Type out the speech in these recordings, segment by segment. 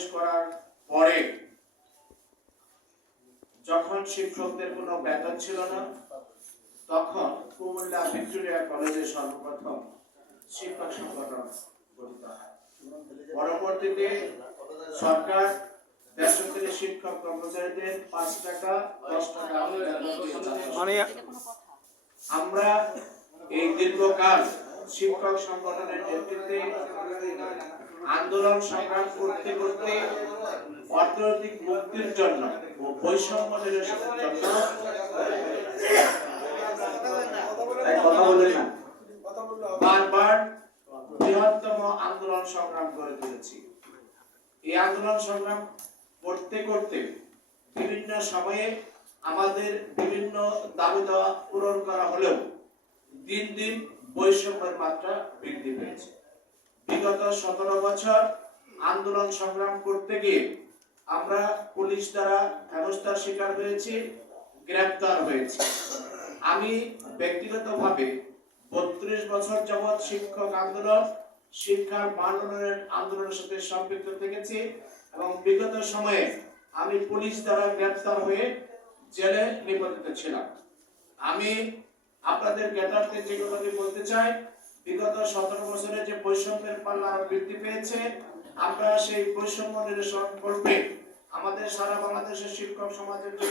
প্রবেশ করার পরে যখন শিক্ষকদের কোনো বেতন ছিল না, তখন কুমিল্লা ভিক্টোরিয়া কলেজে সর্বপ্রথম শিক্ষক সংগঠন গঠিত হয়। পরবর্তীতে সরকার বেসরকারি শিক্ষক কর্মচারীদের 5 টাকা 10 টাকা আমরা এই দীর্ঘকাল শিক্ষক সংগঠনের নেতৃত্বে আন্দোলন সংগ্রাম করতে করতে অর্থনৈতিক মুক্তির জন্য ও বৈষম্য নিরসনের জন্য বারবার বৃহত্তম আন্দোলন সংগ্রাম করে তুলেছি। এই আন্দোলন সংগ্রাম করতে করতে বিভিন্ন সময়ে আমাদের বিভিন্ন দাবি দেওয়া পূরণ করা হলেও দিন দিন বৈষম্যের মাত্রা বৃদ্ধি পেয়েছে। বিগত 17 বছর আন্দোলন সংগ্রাম করতে গিয়ে আমরা পুলিশ দ্বারা হেনস্থার শিকার হয়েছি, গ্রেপ্তার হয়েছি। আমি ব্যক্তিগতভাবে 32 বছর যাবৎ শিক্ষক আন্দোলন, শিক্ষার মান উন্নয়নের আন্দোলনের সাথে সম্পৃক্ত থেকেছি এবং বিগত সময়ে আমি পুলিশ দ্বারা গ্রেপ্তার হয়ে জেলে নিপতিত ছিলাম। আমি আপনাদের জ্ঞাতার্থে যে কথাটি বলতে চাই, বিগত 17 বছরে যে বৈষম্যের পাল্লা আরো বৃদ্ধি পেয়েছে, আমরা সেই বৈষম্য নিরসন করবে আমাদের সারা বাংলাদেশের শিক্ষক সমাজের যে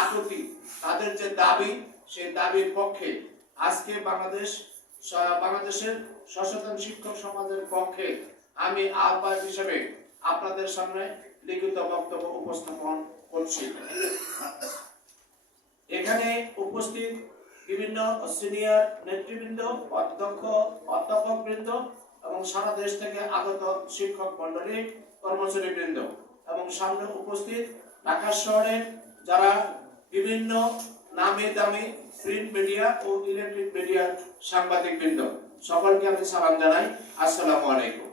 আকুতি, তাদের যে দাবি, সেই দাবির পক্ষে আজকে বাংলাদেশের সচেতন শিক্ষক সমাজের পক্ষে আমি আহ্বায়ক হিসেবে আপনাদের সামনে লিখিত বক্তব্য উপস্থাপন করছি। এখানে উপস্থিত বিভিন্ন সিনিয়র নেতৃবৃন্দ, অধ্যাপকবৃন্দ এবং সারা দেশ থেকে আগত শিক্ষক মন্ডলী, কর্মচারীবৃন্দ এবং সামনে উপস্থিত ঢাকা শহরের যারা বিভিন্ন নামী দামি প্রিন্ট মিডিয়া ও ইলেকট্রিক মিডিয়ার সাংবাদিকবৃন্দ, সকলকে আমি সালাম জানাই। আসসালামু আলাইকুম।